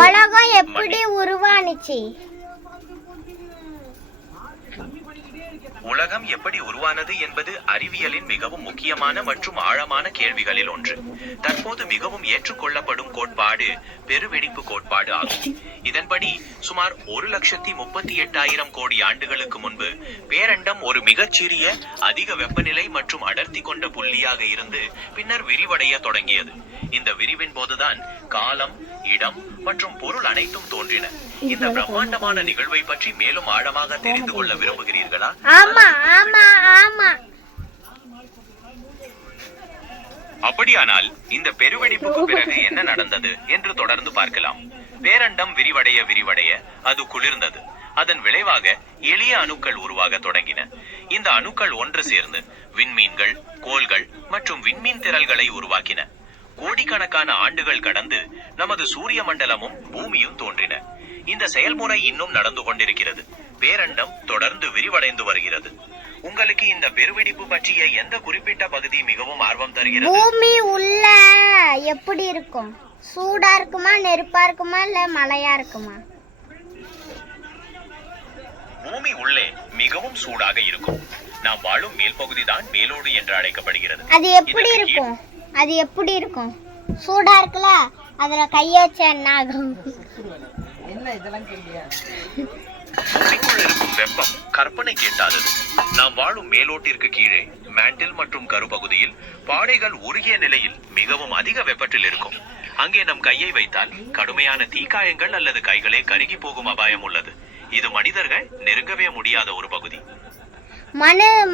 உலகம் எப்படி உருவானுச்சு? உலகம் எப்படி உருவானது என்பது அறிவியலின் மிகவும் முக்கியமான மற்றும் ஆழமான கேள்விகளில் ஒன்று. தற்போது மிகவும் ஏற்றுக்கொள்ளப்படும் கோட்பாடு பெருவெடிப்பு கோட்பாடு ஆகும். இதன்படி சுமார் 1,38,000 கோடி ஆண்டுகளுக்கு முன்பு பேரண்டம் ஒரு மிகச்சிறிய அதிக வெப்பநிலை மற்றும் அடர்த்தி கொண்ட புள்ளியாக இருந்து பின்னர் விரிவடைய தொடங்கியது. இந்த விரிவின் போதுதான் காலம், இடம் மற்றும் பொருள் அனைத்தும் தோன்றின. இந்த பிரம்மாண்டமான நிகழ்வை பற்றி மேலும் ஆழமாக தெரிந்து கொள்ள விரும்புகிறீர்களா? அப்படியானால் இந்த பெருவெடிப்புக்கு பிறகு என்ன நடந்தது என்று தொடர்ந்து பார்க்கலாம். பேரண்டம் விரிவடைய அது குளிர்ந்தது. அதன் விளைவாக எளிய அணுக்கள் உருவாக தொடங்கின. இந்த அணுக்கள் ஒன்று சேர்ந்து விண்மீன்கள், கோள்கள் மற்றும் விண்மீன் திரள்களை உருவாக்கின. கோடிக்கணக்கான ஆண்டுகள் கடந்து நமது சூரிய மண்டலமும் பூமியும் தோன்றின. இந்த செயல்முறை இன்னும் நடந்து கொண்டிருக்கிறது. பேரண்டம் தொடர்ந்து விரிவடைந்து வருகிறது. உங்களுக்கு இந்த பெருவெடிப்பு பற்றிய எந்த குறிப்பிட்ட பகுதி மிகவும் ஆர்வம் தருகிறது? பூமி உள்ள எப்படி இருக்கும்? சூடா இருக்குமா, நெருப்பா இருக்குமா, இல்ல மழையா இருக்குமா? பூமி உள்ளே மிகவும் சூடாக இருக்கும். நாம் வாழும் மேல் பகுதி தான் மேலோடு என்று அழைக்கப்படுகிறது. அது எப்படி இருக்கும்? அது எப்படி இருக்கும்? சூடா இருக்குல்ல, அதுல கைய வச்சா என்ன ஆகும்? பூமிக்குள் இருக்கும் வெப்பம் கற்பனை கேட்டாதது. நாம் வாழும் மேலோட்டிற்கு கீழே மேண்டில் மற்றும் கருப்பகுதியில் பாடைகள் உருகிய நிலையில் மிகவும் அதிக வெப்பத்தில் இருக்கும். அங்கே நம் கையை வைத்தால் கடுமையான தீக்காயங்கள் அல்லது கைகளே கருகி போகும் அபாயம் உள்ளது. இது மனிதர்கள் நெருங்கவே முடியாத ஒரு பகுதி.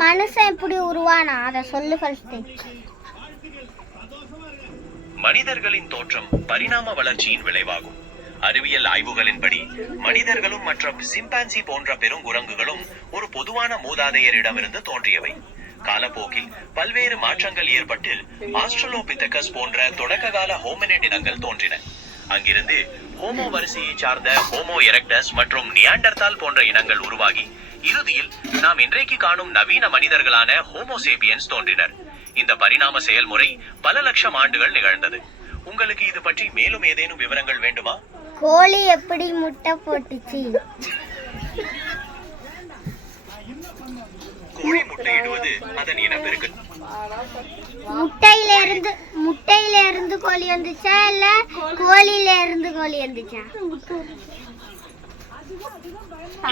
மனுஷன் எப்படி உருவானா அத சொல்லு ஃபர்ஸ்ட். மனிதர்களின் தோற்றம் பரிணாம வளர்ச்சியின் விளைவாகும். அறிவியல் ஆய்வுகளின்படி மனிதர்களும் மற்ற சிம்பான்சி போன்ற பெருங்குரங்குகளும் ஒரு பொதுவான மூதாதையரிடமிருந்து தோன்றியவை. காலப்போக்கில் பல்வேறு மாற்றங்கள் ஏற்பட்டு ஆஸ்ட்ரலோபிதெகஸ் போன்ற தொடக்க கால ஹோமினிட் இனங்கள் தோன்றின. அங்கிருந்து ஹோமோ வரிசையை சார்ந்த ஹோமோ எரெக்டஸ் மற்றும் நியாண்டர்தால் போன்ற இனங்கள் உருவாகி இறுதியில் நாம் இன்றைக்கு காணும் நவீன மனிதர்களான ஹோமோசேபியன்ஸ் தோன்றினர். இந்த பரிணாம செயல்முறை பல லட்சம் ஆண்டுகள் நிகழ்ந்தது. உங்களுக்கு இது பற்றி மேலும் ஏதேனும் விவரங்கள் வேண்டுமா? கோழி எப்படி முட்டை போட்டுச்சு? கோழி முட்டையிடுவது அதன் இனப்பெருக்கல். முட்டையில இருந்து கோழி வந்துச்சா இல்ல கோழியில இருந்து கோழி வந்துச்சா?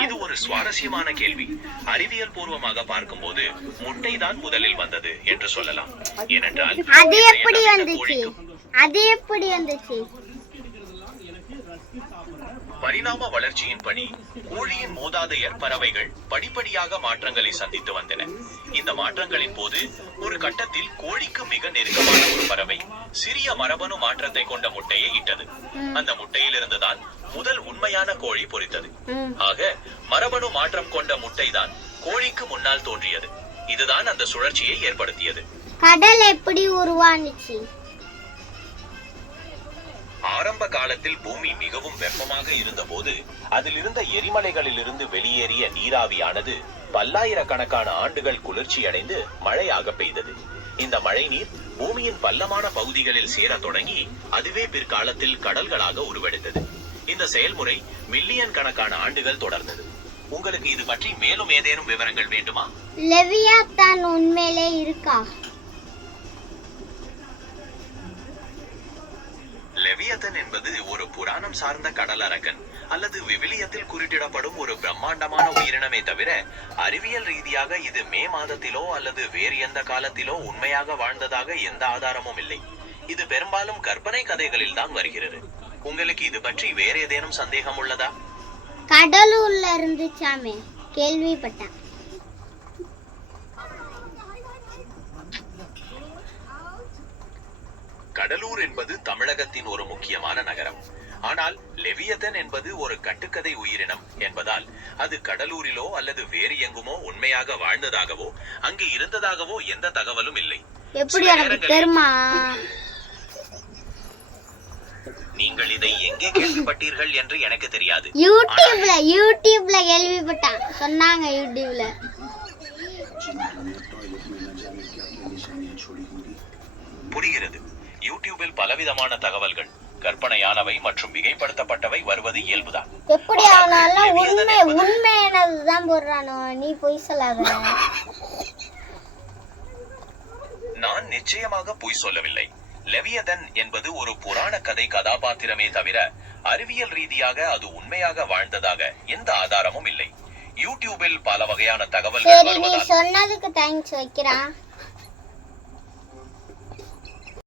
இது ஒரு சுவாரஸ்யமான கேள்வி. அறிவியல் பூர்வமாக பார்க்கும்போது முட்டை தான் முதலில் வந்தது என்று சொல்லலாம். ஏனென்றால் அது எப்படி வந்துச்சு? பரிணாம வளர்ச்சியின் படி கோழியின் மூதாதையர் பறவைகள் படிப்படியாக மாற்றங்களை சந்தித்து வந்தன. இந்த மாற்றங்களின் போது ஒரு கட்டத்தில் கோழிக்கு மிக நெருக்கமான ஒரு பறவை சிறிய மரபணு மாற்றத்தை கொண்ட முட்டையை இட்டது. அந்த முட்டையிலிருந்துதான் முதல் உண்மையான கோழி பொரித்தது. ஆக மரபணு மாற்றம் கொண்ட முட்டை தான் கோழிக்கு முன்னால் தோன்றியது. இதுதான் அந்த சுழற்சியை ஏற்படுத்தியது. கடல் எப்படி உருவானுச்சு? ஆரம்ப காலத்தில் பூமி மிகவும் வெப்பமாக இருந்த போது அதிலிருந்த எரிமலைகளிலிருந்து வெளியேறிய நீராவியானது பல்லாயிரக்கணக்கான ஆண்டுகள் குளிர்ச்சி அடைந்து மழையாக பெய்தது. இந்த மழை நீர் பூமியின் பள்ளமான பகுதிகளில் சேர தொடங்கி அதுவே பிற்காலத்தில் கடல்களாக உருவெடுத்தது. இந்த செயல்முறை மில்லியன் கணக்கான ஆண்டுகள் தொடர்ந்தது. உங்களுக்கு இது பற்றி மேலும் ஏதேனும் விவரங்கள் வேண்டுமா? லெவியாத்தான் உண்மையிலே இருக்கா? லெவியதன் என்பது ஒரு புராணம் சார்ந்த கடல் அரக்கன் அல்லது விவிலியத்தில் குறிப்பிடப்படும் ஒரு பிரம்மாண்டமான உயிரினமே தவிர அறிவியல் ரீதியாக இது மே மாதத்திலோ அல்லது வேறு எந்த காலத்திலோ உண்மையாக வாழ்ந்ததாக எந்த ஆதாரமும் இல்லை. இது பெரும்பாலும் கற்பனை கதைகளில் தான் வருகிறது. உங்களுக்கு இது பற்றி வேற ஏதேனும் சந்தேகம் உள்ளதா? கடலூர்ல இருந்துச்சாமே, கேள்விப்பட்டேன். கடலூர் என்பது தமிழகத்தின் ஒரு முக்கியமான நகரம். ஆனால் லெவியதன் என்பது ஒரு கட்டுக்கதை உயிரினம் என்பதால் அது கடலூரிலோ அல்லது வேறு எங்குமோ உண்மையாக வாழ்ந்ததாகவோ அங்கு இருந்ததாகவோ எந்த தகவலும் இல்லை. நீங்கள் இதை எங்கே கேள்விப்பட்டீர்கள் என்று எனக்கு தெரியாது. யூடியூப்ல கேள்விப்பட்டேன், சொன்னாங்க யூடியூப்ல. புரிகிறது. யூடியூப் யூடியூபில் பலவிதமான தகவல்கள் கற்பனையானவை மற்றும் மிகைப்படுத்தப்பட்டவை வருவது இயல்புதான். எப்படி ஆனாலும் உண்மையானதுதான் போடுறானோ, நீ பொய் சொல்லாத. நான் நிச்சயமாக பொய் சொல்லவில்லை. லெவியதன் என்பது ஒரு புராண கதை கதாபாத்திரமே தவிர அறிவியல் ரீதியாக அது உண்மையாக வாழ்ந்ததாக எந்த ஆதாரமும் இல்லை. யூடியூபில் பல வகையான தகவல்கள் சரி, நீ வருவதால் சொன்னதுக்கு தேங்க்ஸ் வைக்கிறான்.